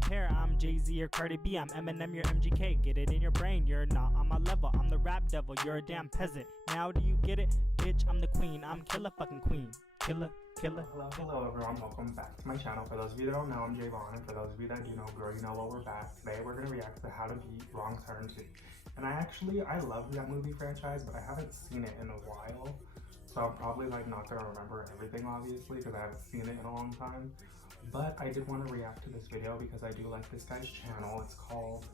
compare. I'm Jay-Z or Cardi B, I'm Eminem, you're MGK. Get it in your brain, you're not on my level. I'm the rap devil, you're a damn peasant. Now do you get it? Bitch, I'm the queen, I'm killer fucking queen. Killer. Hello everyone, welcome back to my channel. For those of you that don't know, I'm Javaun, and for those of you that do know, girl, you know what, we're back. Today we're gonna react to How to Beat Wrong Turn 2. And I love that movie franchise, but I haven't seen it in a while. So I'm probably like not gonna remember everything, obviously, because I haven't seen it in a long time. But I did want to react to this video because I do like this guy's channel. It's called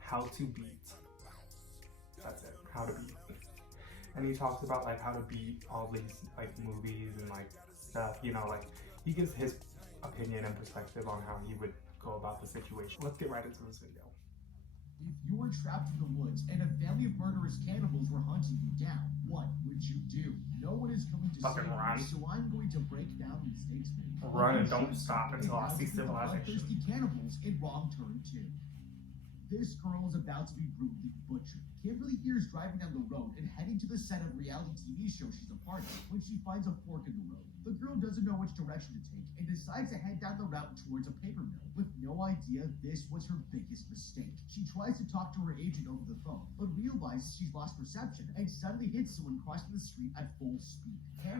How to Beat. That's it, How to Beat. And he talks about like how to beat all these like movies and like stuff, you know, like he gives his opinion and perspective on how he would go about the situation. Let's get right into this video. If you were trapped in the woods and a family of murderous cannibals were hunting you down, what would you do? No one is going to save you, so I'm going to break down the mistakes made. Run and don't stop until I see civilization. Thirsty cannibals in Wrong Turn 2. This girl is about to be brutally butchered. Kimberly here is driving down the road and heading to the set of a reality TV show she's a part of when she finds a fork in the road. The girl doesn't know which direction to take and decides to head down the route towards a paper mill with no idea this was her biggest mistake. She tries to talk to her agent over the phone, but realizes she's lost perception and suddenly hits someone crossing the street at full speed.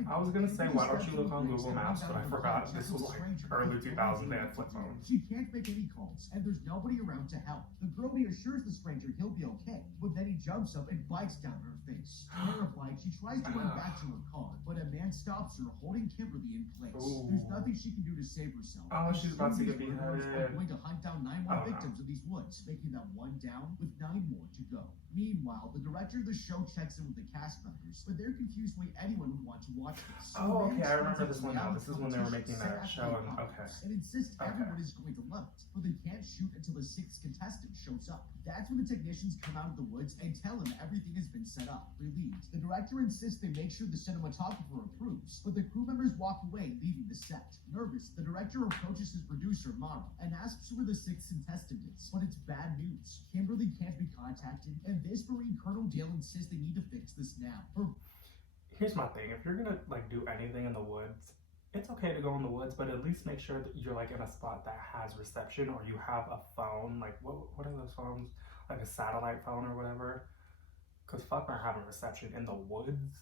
I was gonna say, why don't you look on Google Maps, but I forgot this was like early 2000s, they had flip phones. She can't make any calls, and there's nobody around to help. The girl reassures the stranger he'll be okay, but then he jumps up and bites down her face. Terrified, she tries to run back to her car, but a man stops her, holding Kimberly in place. Ooh. There's nothing she can do to save herself. Oh, she's about to get beheaded. Are going to hunt down 9 more victims in these woods, making that one down with 9 more to go. Meanwhile, the director of the show checks in with the cast members, but they're confused why anyone would want to watch this. Oh, okay, I remember this one now. This is when they were making that show, and okay. And insist everyone is going to love it, but they can't shoot until the 6th contestant shows up. That's when the technicians come out of the woods and tell him everything has been set up. Relieved, the director insists they make sure the cinematographer approves, but the crew members walk away, leaving the set. Nervous, the director approaches his producer, Mara, and asks who the 6th contestant is, but it's bad news. Kimberly can't be contacted, and this Marine Colonel Dale insists they need to fix this now. Here's my thing, if you're gonna like do anything in the woods, it's okay to go in the woods, but at least make sure that you're like in a spot that has reception, or you have a phone, like what are those phones? Like a satellite phone or whatever. Cause fuck not having reception in the woods.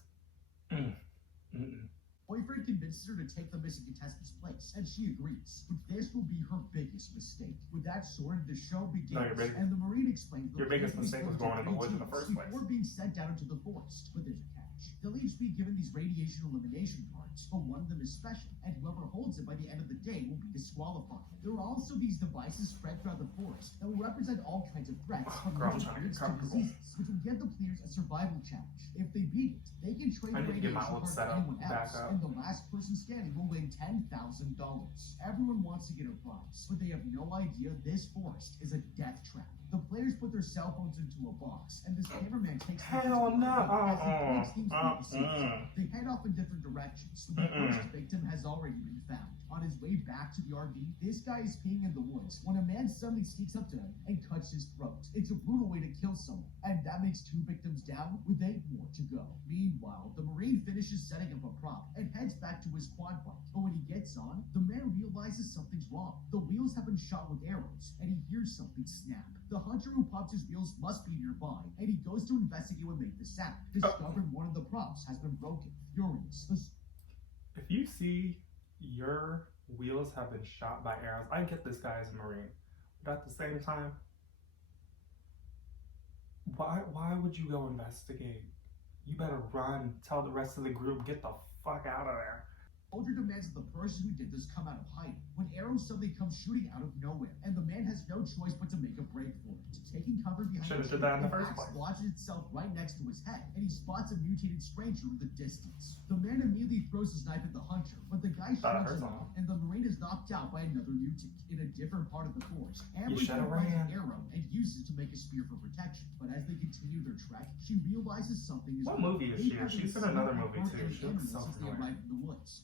Boyfriend convinces her to take the missing contestant's place, and she agrees. But this will be her biggest mistake. With that sort, the show begins, and the Marine explains your biggest mistake was going in the woods in the first place. Before being sent down into the forest. But there's a catch. They'll each be given these radiation elimination cards, but one of them is special, and whoever holds it by the end of the day will be disqualified. There are also these devices spread throughout the forest that will represent all kinds of threats, from diseases, which will give the players a survival challenge. If they beat it, they can trade radiation cards to anyone else, and the last person standing will win $10,000. Everyone wants to get a prize, but they have no idea this forest is a death trap. The players put their cell phones into a box, and this cameraman takes them They head off in different directions, but the first victim has already been found. On his way back to the RV, this guy is peeing in the woods when a man suddenly sneaks up to him and cuts his throat. It's a brutal way to kill someone, and that makes 2 victims down with 8 more to go. Meanwhile, the Marine finishes setting up a prop and heads back to his quad bike, but when he gets on, the man realizes something's wrong. The wheels have been shot with arrows, and he hears something snap. The hunter who pops his wheels must be nearby, and he goes to investigate what made the sound, discovering one of the props has been broken. Furious. If you see your wheels have been shot by arrows, I get this guy is a Marine, but at the same time, why would you go investigate? You better run, tell the rest of the group, get the fuck out of there. Soldier demands that the person who did this come out of hiding, when arrows suddenly come shooting out of nowhere, and the man has no choice but to make a break for it. Taking cover behind the axe launches itself right next to his head, and he spots a mutated stranger in the distance. The man immediately throws his knife at the hunter, but the guy shoots him off, and the Marine is knocked out by another mutant in a different part of the forest. Amber finds an arrow and uses it to make a spear for protection, but as they continue their trek, she realizes something is wrong. What movie is she in? She's in another movie too. She looks so familiar.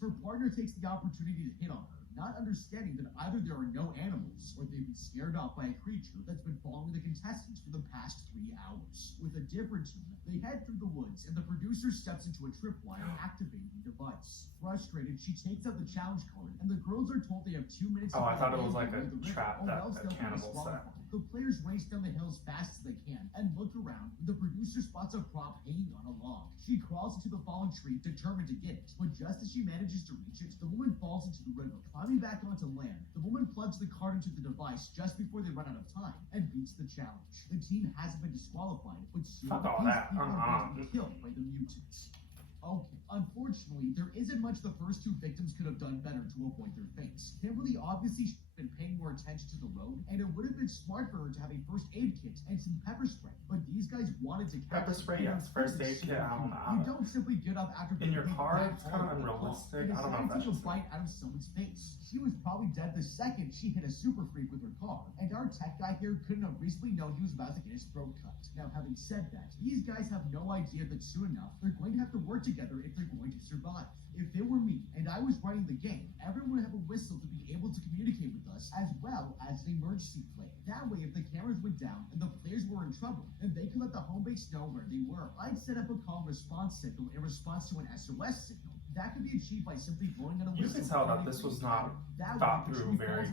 Her partner takes the opportunity to hit on her, not understanding that either there are no animals or they've been scared off by a creature that's been following the contestants for the past 3 hours. With a different team, they head through the woods and the producer steps into a tripwire, activating the device. Frustrated, she takes out the challenge card and the girls are told they have 2 minutes to I thought it was like find a the river, trap or that else the they'll be cannibals set. disqualified. The players race down the hill as fast as they can and look around when the producer spots a prop hanging on a log. She crawls into the fallen tree, determined to get it, but just as she manages to reach it, the woman falls into the river. Climbing back onto land, the woman plugs the card into the device just before they run out of time and beats the challenge. The team hasn't been disqualified, but soon Fuck all these that. people are being killed by the mutants. Okay, unfortunately, there isn't much the first 2 victims could have done better to avoid their fates. Kimberly obviously should have been paying more attention to the road, and it would have been smart for her to have a first aid kit and some pepper spray, but these guys wanted to catch Pepper spray, yes. First aid kit, I don't know. You don't simply get up after In your being car, that it's kind of hard unrealistic. and I don't know if decided to that's take a just bite out of someone's face. She was probably dead the second she hit a super freak with her car, and our tech guy here couldn't have reasonably known he was about to get his throat cut. Now, having said that, these guys have no idea that soon enough they're going to have to work together if they're going to survive. If it were me and I was running the game, everyone would have a whistle to be able to communicate with us as well as an emergency plan. That way, if the cameras went down and the players were in trouble, then they could let the home base know where they were. I'd set up a call response signal in response to an SOS signal. That could be achieved by simply blowing on a You whistle. can tell that this was not thought through very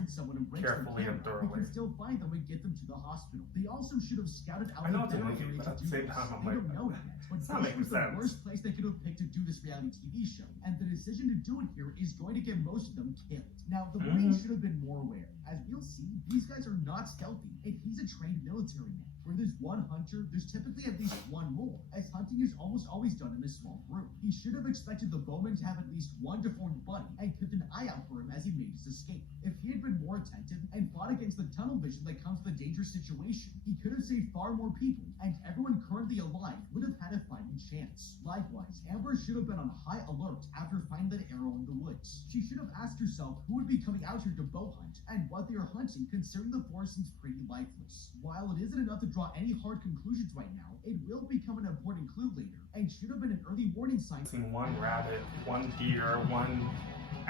carefully and We thoroughly. can still find them and get them to the hospital. They also should have scouted out I know the it's a better movie, way but to at the do same this. time, I'm They like, don't know it yet, but it's not this making was the sense. worst place they could have picked to do this reality TV show, and the decision to do it here is going to get most of them killed. Now, the Marines should have been more aware. As we'll see, these guys are not stealthy, and he's a trained military man. Where there's one hunter, there's typically at least one more, as hunting is almost always done in a small group. He should have expected the bowman to have at least one deformed buddy and kept an eye out for him as he made his escape. If he had been more attentive and fought against the tunnel vision that comes with a dangerous situation, he could have saved far more people, and everyone currently alive would have had a fighting chance. Likewise, Amber should have been on high alert after finding that arrow in the woods. She should have asked herself who would be coming out here to bow hunt and what they are hunting, considering the forest seems pretty lifeless. While it isn't enough to draw any hard conclusions right now, it will become an important clue later, and should have been an early warning sign. Seen one rabbit, one deer, one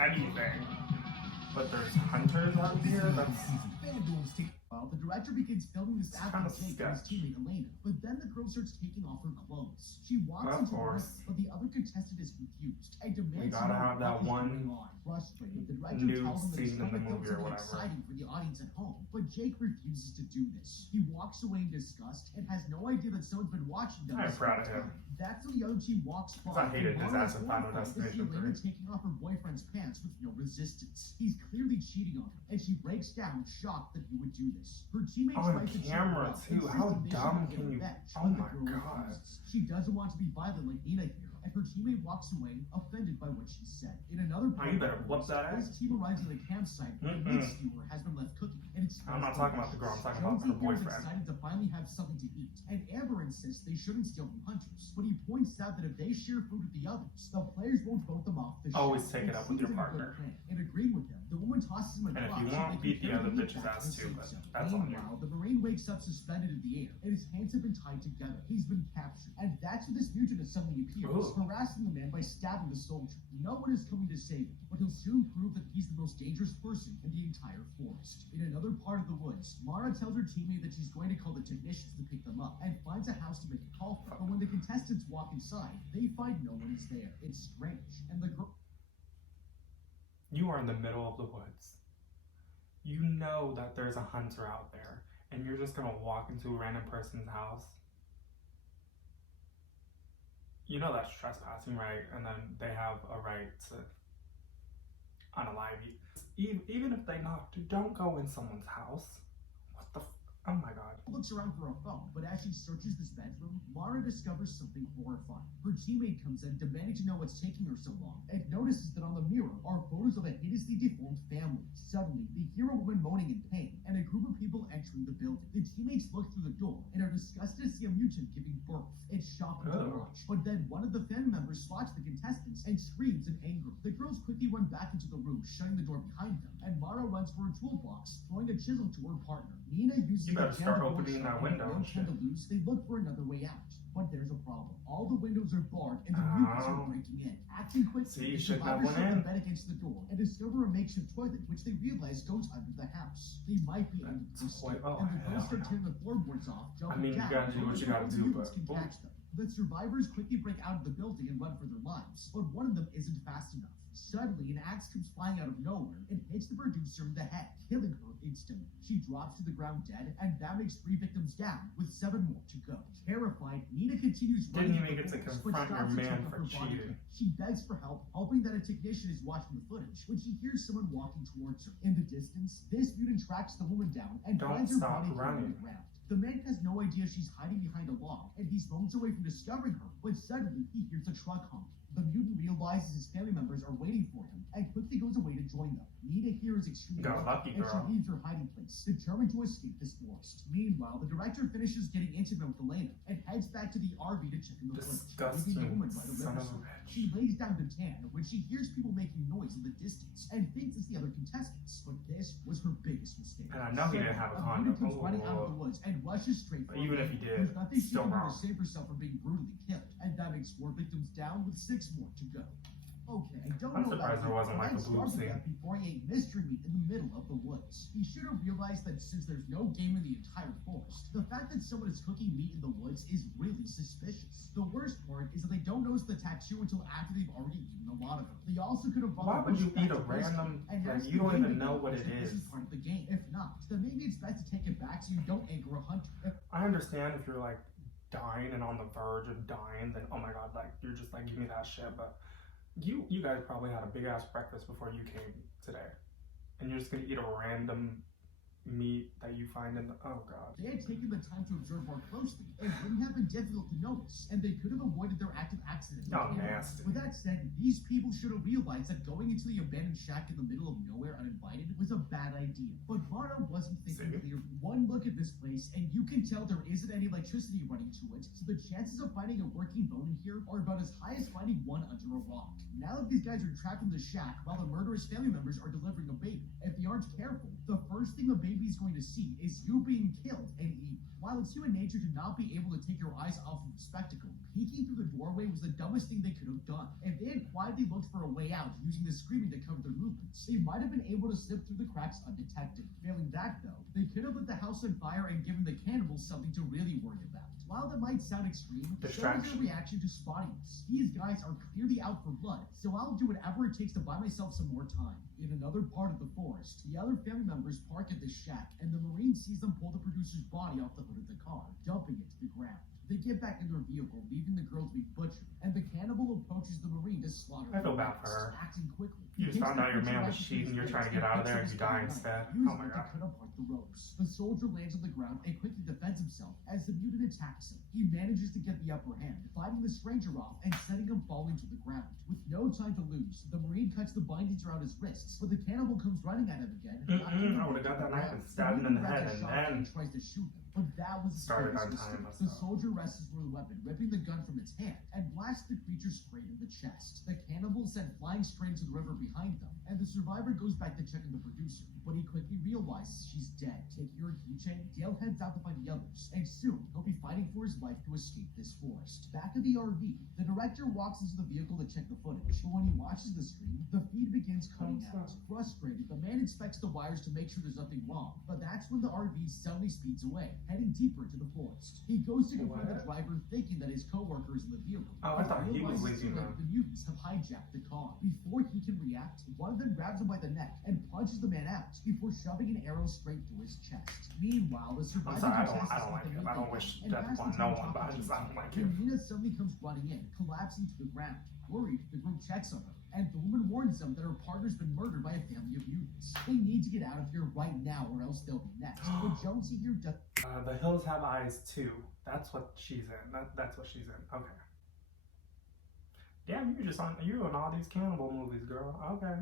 anything. But there's hunters out here? Well, the director begins filming this after kind of Jake and his sketch. teammate Elena, but then the girl starts taking off her clothes. She walks Of into work, course. but the other contestant is confused and demands gotta to know have that what is one going on. Frustrated, the director nude tells him that he's scene in going the to film movie or something whatever. exciting for the audience at home, but Jake refuses to do this. He walks away in disgust and has no idea that someone's been watching them. I'm this proud whole of him. time. That's when the other team walks by. I hated his and ass in Final Mara's Destination horrified to see Elena 3. taking off her boyfriend's pants with no resistance. He's clearly cheating on her, and she breaks down, shocked that he would do this. Her teammates On try to cheer camera, her up, too. How insisting they dumb should can get you- revenge, oh but the my girl God. refuses. She doesn't want to be violent like Nina here, and her teammate walks away, offended by what she said. In another Oh, you better whoop that ass. this team arrives at a campsite where the meat skewer has been left cooking, and it's I'm not talking about the girl, I'm talking about Jonesy her here is boyfriend. excited to finally have something to eat, and Amber insists they shouldn't steal from hunters, but he points out that if they share food with the others, the players won't vote them off the Always show. take it up with your seems like a good partner. plan. In agreeing with him, the woman tosses him a And if clock you so want, they can beat the carry other meat bitch's back ass to the too, safe but zone. that's on you. Meanwhile, the Marine wakes up suspended in the air, and his hands have been tied together. He's been captured, and that's when this mutant suddenly appears, Ooh. harassing the man by stabbing the soldier. No one is coming to save him, but he'll soon prove that he's the most dangerous person in the entire forest. In another part of the woods, Mara tells her teammate that she's going to call the technicians to pick them up, and finds a house to make a call for. But when the contestants walk inside, they find no one is there. It's strange, and the girl. You are in the middle of the woods. You know that there's a hunter out there, and you're just gonna walk into a random person's house. You know that's trespassing, right? And then they have a right to unalive you. Even if they knocked, don't go in someone's house. What the oh my god. Looks around for a phone, but as she searches this bedroom, Mara discovers something horrifying. Her teammate comes in, demanding to know what's taking her so long, and notices that on the mirror are photos of a hideously deformed family. Suddenly, they hear a woman moaning in pain, and a group of people entering the building. The teammates look through the door, and are disgusted to see a mutant giving birth. It's shocking to Oh. watch, but then one of the family members spots the contestants and screams in anger. The girls quickly run back into the room, shutting the door behind them, and Mara runs for her toolbox, throwing a chisel to her partner. Nina uses better They start jam the door opening shut, that and window with no and shit. time to lose, they look for another way out. But there's a problem. All the windows are barred, and the mutants are breaking in. Acting quickly, See, you the shouldn't have survivors went shove in. the bed against the door and discover a makeshift toilet, which they realize goes under the house. They might be able to escape, Oh, and the girls hell start no. tearing the floorboards off, I jumping mean, you down, gotta do what you gotta before the do, mutants but can catch them. The survivors quickly break out of the building and run for their lives, but one of them isn't fast enough. Suddenly, an axe comes flying out of nowhere and hits the producer in the head, killing her instantly. She drops to the ground dead, and that makes 3 victims down, with 7 more to go. Terrified, Nina continues running. Didn't even get to confront your man for cheating. She begs for help, hoping that a technician is watching the footage, when she hears someone walking towards her. In the distance, this mutant tracks the woman down and Don't finds her stop body on running. the ground. The man has no idea she's hiding behind a log, and he's moments away from discovering her, when suddenly he hears a truck honk. The mutant realizes his family members are waiting for him and quickly goes away to join them. Nina here is extremely Got lucky, and girl. she leaves her hiding place, determined to escape this forest. Meanwhile, the director finishes getting intimate with Elena and heads back to the RV to check in the footage, leaving the woman by the Son of a riverside. bitch. She lays down to tan when she hears people making noise in the distance and thinks it's the other contestants, but this was her biggest mistake. And I know he didn't have a mutant condom. comes running out of the woods and rushes straight for But even her. if he did, There's nothing she still can do wrong. to save herself from being brutally killed, and that makes 4 victims down with 6 more to go. Okay, I don't I'm know about surprised there you, wasn't but like I a boob started scene. that before he ate mystery meat in the middle of the woods. He should have realized that since there's no game in the entire forest, the fact that someone is cooking meat in the woods is really suspicious. The worst part is that they don't notice the tattoo until after they've already eaten a lot of it. They also could have Why would you eat a random, like, you don't even know what it This is. is part of the game. If not, then maybe it's best to take it back so you don't anger a hunter. I understand if you're like dying and on the verge of dying, then oh my god, like you're just like give me that shit. But you guys probably had a big ass breakfast before you came today, and you're just gonna eat a random meat that you find in the oh god. They had taken the time to observe more closely, and wouldn't have been difficult to notice, and they could have avoided their active accident. Oh, nasty. With that said, these people should have realized that going into the abandoned shack in the middle of nowhere uninvited was a bad idea. But Mara wasn't thinking clearly. One look at this place, and you can tell there isn't any electricity running to it, so the chances of finding a working bone in here are about as high as finding one under a rock. Now that these guys are trapped in the shack while the murderous family members are delivering a baby, if they aren't careful, the first thing the baby's going to see is you being killed and eaten. While it's human nature to not be able to take your eyes off of the spectacle, peeking through the doorway was the dumbest thing they could have done. If they had quietly looked for a way out using the screaming to cover their movements, they might have been able to slip through the cracks undetected. Failing that, though, they could have lit the house on fire and given the cannibals something to really worry about. While that might sound extreme, so is their reaction to spotting us. These guys are clearly out for blood, so I'll do whatever it takes to buy myself some more time. In another part of the forest, the other family members park at the shack, and the Marine sees them pull the producer's body off the hood of the car, dumping it to the ground. They get back in their vehicle, leaving the girl to be butchered, and the cannibal approaches the Marine to slaughter her. I feel bad for her. Acting quickly. You just found out your man was cheating, you're trying to get out of there and you die instead. Oh my god. Cut apart the ropes. The soldier lands on the ground and quickly defends himself as the mutant attacks him. He manages to get the upper hand, fighting the stranger off and setting him falling to the ground. With no time to lose, the Marine cuts the bindings around his wrists, but the cannibal comes running at him again. I would have got that knife and stabbed him in the head and then tries to shoot him, but that was started on time. The soldier wrests for the weapon, ripping the gun from its hand, and blasts the creature straight in the chest. The cannibal sent flying straight into the river behind them, and the survivor goes back to check on the producer, but he quickly realizes she's dead. Taking her keychain, Dale heads out to find the others, and soon he'll be fighting for his life to escape this forest. Back at the RV, the director walks into the vehicle to check the footage, but when he watches the screen, the feed begins cutting out. Frustrated, the man inspects the wires to make sure there's nothing wrong, but that's when the RV suddenly speeds away, heading deeper into the forest. He goes to confront the driver, thinking that his co-worker is in the vehicle. Oh, I thought he was leaving that the mutants have hijacked the car. Before he can react, one of them grabs him by the neck and punches the man out before shoving an arrow straight through his chest. Meanwhile, the survivor I don't like him. I don't wish death upon no one, but I don't like him. Nina suddenly comes running in, collapsing to the ground. Worried, the group checks on her, and the woman warns them that her partner's been murdered by a family of mutants. They need to get out of here right now, or else they'll be next. But Jonesy here does. The hills have eyes too. That's what she's in. That's what she's in. Okay. Damn, you in all these cannibal movies, girl. Okay.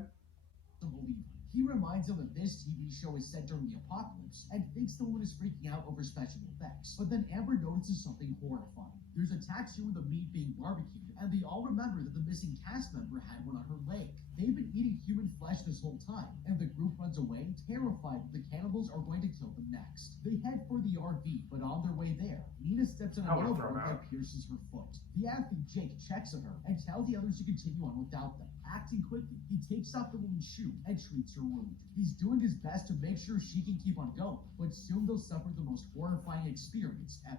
Believe him. He reminds them that this TV show is set during the apocalypse and thinks the woman is freaking out over special effects. But then Amber notices something horrifying. There's a tattoo of the meat being barbecued, and they all remember that the missing cast member had one on her leg. They've been eating human flesh this whole time, and the group runs away, terrified that the cannibals are going to kill them next. They head for the RV, but on their way there, Nina steps on a nail board that pierces her foot. The athlete Jake checks on her and tells the others to continue on without them. Acting quickly, he takes off the woman's shoe and treats her wound. He's doing his best to make sure she can keep on going, but soon they'll suffer the most horrifying experience ever.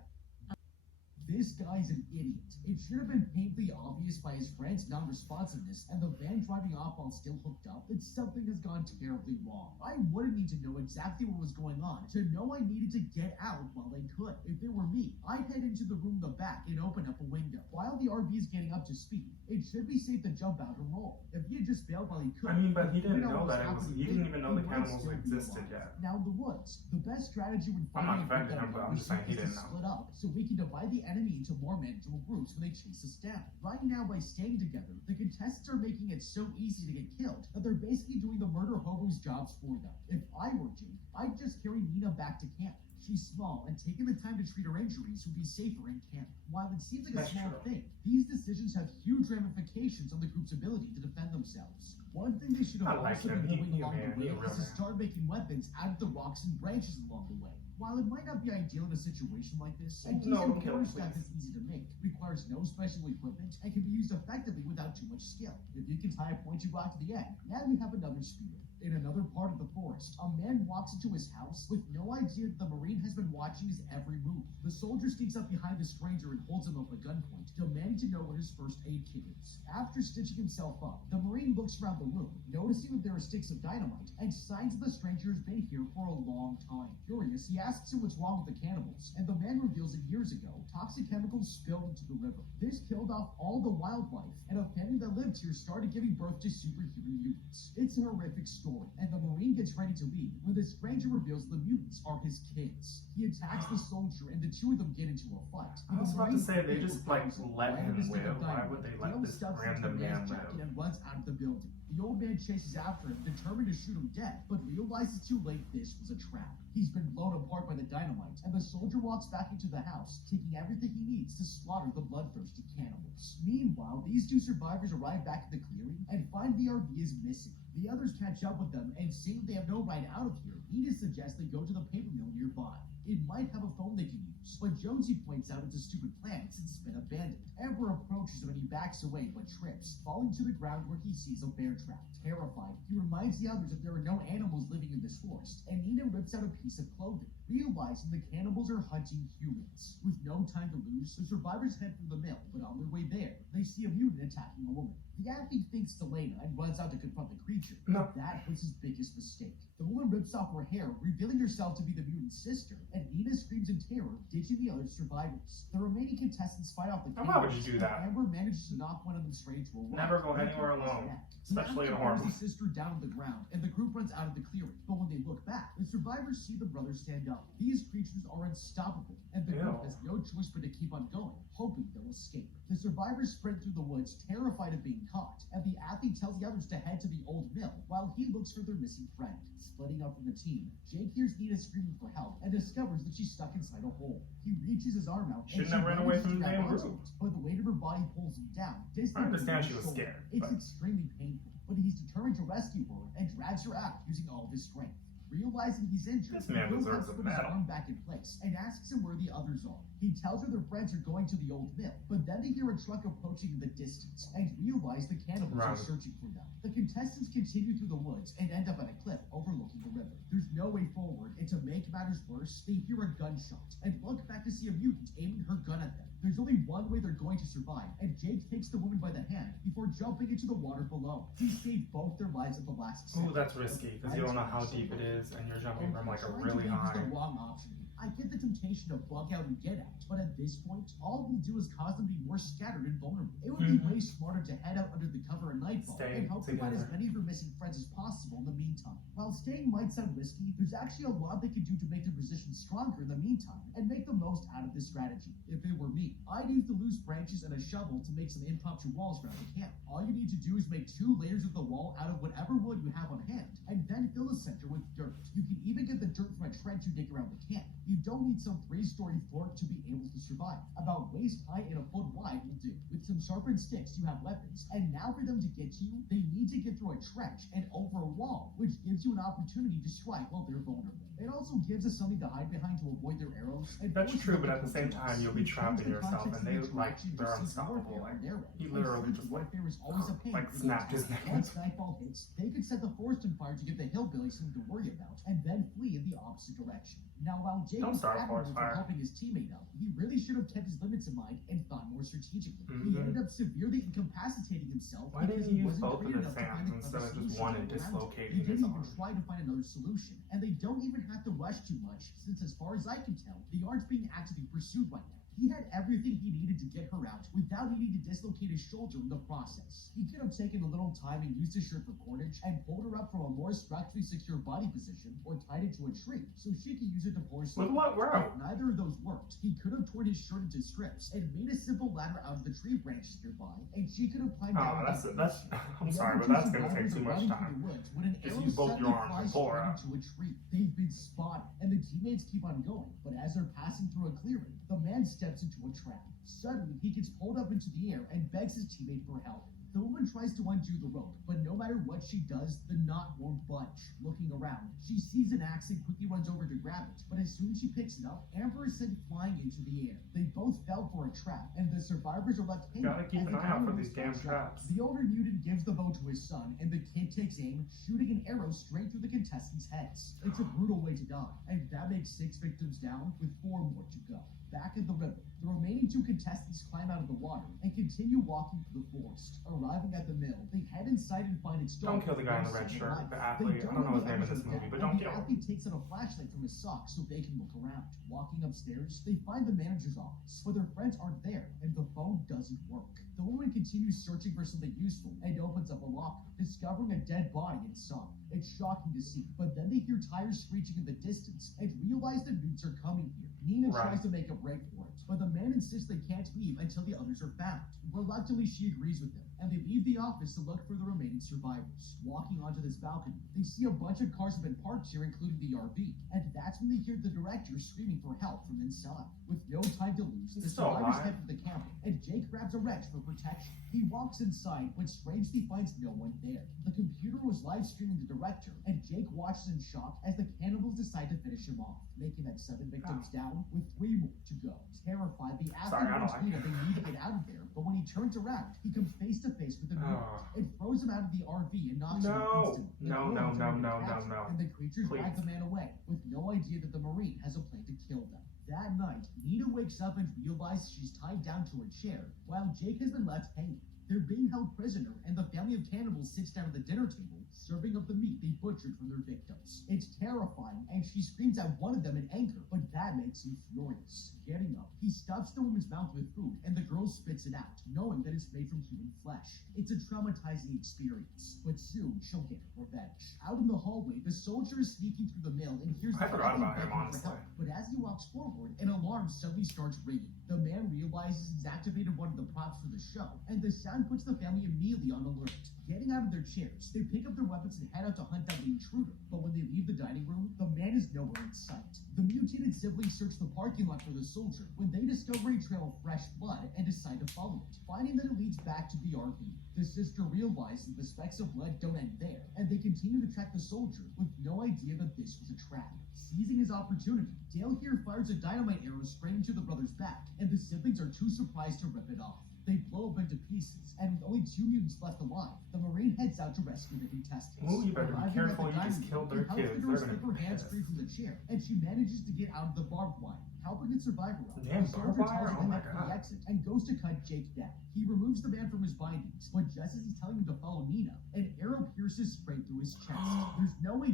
This guy's an idiot. It should have been painfully obvious by his friend's non-responsiveness and the van driving off while still hooked up that something has gone terribly wrong. I wouldn't need to know exactly what was going on to know I needed to get out while I could. If it were me, I'd head into the room in the back and open up a window. While the RV is getting up to speed, it should be safe to jump out and roll. If he had just bailed while he could. I mean, but he didn't know that it was. He didn't even know the cannibals existed yet. Now in the woods, the best strategy when I'm not fighting defending him, but I'm just saying he didn't know. Split up so we can divide the enemy into more manageable groups when they chase us down. Right now, by staying together, the contestants are making it so easy to get killed that they're basically doing the murder hobos' jobs for them. If I were Jake, I'd just carry Nina back to camp. She's small, and taking the time to treat her injuries would be safer in camp. While it seems like a small thing, these decisions have huge ramifications on the group's ability to defend themselves. One thing they should have also been doing along the way is to start making weapons out of the rocks and branches along the way. While it might not be ideal in a situation like this, a decent quarterstaff is easy to make, requires no special equipment, and can be used effectively without too much skill. If you can tie a pointy rock to the end, now we have another spear. In another part of the forest, a man walks into his house with no idea that the Marine has been watching his every move. The soldier sneaks up behind the stranger and holds him up at gunpoint, demanding to know where his first aid kit is. After stitching himself up, the Marine looks around the room, noticing that there are sticks of dynamite and signs that the stranger has been here for a long time. Curious, he asks him what's wrong with the cannibals, and the man reveals that years ago, toxic chemicals spilled into the river. This killed off all the wildlife, and a family that lived here started giving birth to superhuman mutants. It's a horrific story, and the Marine gets ready to leave when the stranger reveals the mutants are his kids. He attacks the soldier, and the two of them get into a fight. I was about to say, they just like let him live. Why would they let this random man live? And runs out of the building. The old man chases after him, determined to shoot him dead, but realizes too late this was a trap. He's been blown apart by the dynamite, and the soldier walks back into the house, taking everything he needs to slaughter the bloodthirsty cannibals. Meanwhile, these two survivors arrive back at the clearing and find the RV is missing. The others catch up with them, and seeing they have no right out of here, Nina suggests they go to the paper mill nearby. It might have a phone they can use, but Jonesy points out it's a stupid plan since it's been abandoned. Amber approaches him and he backs away but trips, falling to the ground where he sees a bear trap. Terrified, he reminds the others that there are no animals living in this forest, and Nina rips out a piece of clothing, realizing the cannibals are hunting humans. With no time to lose, the survivors head for the mill, but on their way there, they see a mutant attacking a woman. The athlete thinks it's Elena and runs out to confront the creature, but that was his biggest mistake. The woman rips off her hair, revealing herself to be the mutant's sister, and Nina screams in terror, ditching the other survivors. The remaining contestants fight off the cannibals. Why would you do that? Amber manages to knock one of them straight into a wall. Never go anywhere alone, especially in a horror movie. The sister down on the ground, and the group runs out of the clearing. But when they look back, the survivors see the brothers stand up. These creatures are unstoppable, and the group has no choice but to keep on going, hoping they'll escape. The survivors sprint through the woods, terrified of being caught, and the athlete tells the others to head to the old mill while he looks for their missing friend. Splitting up from the team, Jake hears Nina screaming for help and discovers that she's stuck inside a hole. He reaches his arm out and she run away from the damn group, but the weight of her body pulls him down. I understand she was scared. It's extremely painful, but he's determined to rescue her and drags her out using all of his strength. Realizing he's injured, this man deserves a put his medal. arm back in place and asks him where the others are. He tells her their friends are going to the old mill, but then they hear a truck approaching in the distance and realize the cannibals are searching for them. The contestants continue through the woods and end up at a cliff overlooking the river. There's no way forward, and to make matters worse, they hear a gunshot and look back to see a mutant aiming her gun at them. There's only one way they're going to survive, and Jake takes the woman by the hand before jumping into the water below. He saved both their lives at the last second. Ooh, that's risky, because you don't know how deep it is, and you're jumping from like a really high. The wrong option. I get the temptation to bug out and get out, but at this point, all it will do is cause them to be more scattered and vulnerable. It would be way smarter to head out under the cover of nightfall and help them find as many of your missing friends as possible in the meantime. While staying might sound risky, there's actually a lot they could do to make their position stronger in the meantime and make the most out of this strategy. If it were me, I'd use the loose branches and a shovel to make some impromptu walls around the camp. All you need to do is make 2 layers of the wall out of whatever wood you have on hand, and then fill the center with dirt. You can even get the dirt from a trench you dig around the camp. You don't need some 3-story fort to be able to survive. About waist high and a foot wide will do. With some sharpened sticks, you have weapons, and now for them to get to you, they need to get through a trench and over a wall, which gives you an opportunity to strike while they're vulnerable. It also gives us something to hide behind to avoid their arrows. That's true, but at the same time, you'll be trapping yourself, and they're unstoppable. Like, he literally just snapped his neck. Once nightfall hits, they could set the forest on fire to give the hillbillies something to worry about, and then flee in the opposite direction. Now, while Jake was admirable for helping his teammate out, he really should have kept his limits in mind and thought more strategically. He ended up severely incapacitating himself. Why didn't he use both of his hands instead of just one and dislocating his arm? He didn't even try to find another solution, and they don't even have to rush too much, since as far as I can tell, they aren't being actively pursued right now. He had everything he needed to get her out without needing to dislocate his shoulder in the process. He could have taken a little time and used his shirt for cordage and pulled her up from a more structurally secure body position or tied it to a tree so she could use it to pull herself. With what rope? Neither of those worked. He could have torn his shirt into strips and made a simple ladder out of the tree branches nearby, and she could have climbed down. I'm sorry, but that's gonna take too much time. Just use both your arms and pull her out. Into a tree. They've been spotted, and the teammates keep on going. But as they're passing through a clearing, the man steps into a trap. Suddenly, he gets pulled up into the air and begs his teammate for help. The woman tries to undo the rope, but no matter what she does, the knot won't budge. Looking around, she sees an axe and quickly runs over to grab it, but as soon as she picks it up, Amber is sent flying into the air. They both fell for a trap, and the survivors are left hanging. Gotta keep an eye out for these damn traps. The older mutant gives the bow to his son, and the kid takes aim, shooting an arrow straight through the contestants' heads. It's a brutal way to die, and that makes 6 victims down, with 4 more to go. Back at the river, the remaining 2 contestants climb out of the water and continue walking through the forest. Arriving at the mill, they head inside and find it's dark. Don't kill the guy in the red shirt, the athlete. I don't know his name in this movie, but don't kill him. The athlete takes out a flashlight from his sock so they can look around. Walking upstairs, they find the manager's office, but their friends aren't there, and the phone doesn't work. The woman continues searching for something useful and opens up a locker, discovering a dead body inside. It's shocking to see, but then they hear tires screeching in the distance and realize the newts are coming here. Nina tries to make a break for it, but the man insists they can't leave until the others are found. Reluctantly, she agrees with him, and they leave the office to look for the remaining survivors. Walking onto this balcony, they see a bunch of cars have been parked here, including the RV, and that's when they hear the director screaming for help from inside. With no time to lose, the survivors head for the camper, and Jake grabs a wrench for protection. He walks inside, but strangely finds no one there. The computer was live streaming the director, and Jake watches in shock as the cannibals decide to finish him off, making that 7 victims down with 3 more to go. Terrified, the athlete warns Nina they need to get out of there, but when he turns around, he comes face to face with the mutant. It throws him out of the RV and knocks him out instantly. No. And the creatures drag the man away, with no idea that the Marine has a plan to kill them. That night, Nina wakes up and realizes she's tied down to her chair, while Jake has been left hanging. They're being held prisoner, and the family of cannibals sits down at the dinner table, serving up the meat they butchered from their victims. It's terrifying, and she screams at one of them in anger, but that makes him furious. Getting up, he stuffs the woman's mouth with food, and the girl spits it out, knowing that it's made from human flesh. It's a traumatizing experience, but soon she'll get revenge. Out in the hallway, the soldier is sneaking through the mill and hears I forgot about him, honestly. But as he walks forward, an alarm suddenly starts ringing. The man realizes he's activated one of the props for the show, and the sound puts the family immediately on alert. Getting out of their chairs, they pick up their weapons and head out to hunt down the intruder. But when they leave the dining room, the man is nowhere in sight. The mutated siblings search the parking lot for the soldier when they discover a trail of fresh blood and decide to follow it, finding that it leads back to the RV. The sister realizes the specks of blood don't end there, and they continue to track the soldier with no idea that this was a trap. Seizing his opportunity, Dale here fires a dynamite arrow straight into the brother's back, and the siblings are too surprised to rip it off. They blow up into pieces, and with only 2 mutants left alive, the Marine heads out to rescue the contestants. Oh, you better be careful, you just killed their kids. They're slip her hands free from the chair, and she manages to get out of the barbed wire, helping the survivor out. Damn, The soldier barbed wire? tells Oh him my to head for God. the exit and goes to cut Jake down. He removes the man from his bindings, but just as he's telling him to follow Nina, an arrow pierces straight through his chest. There's no way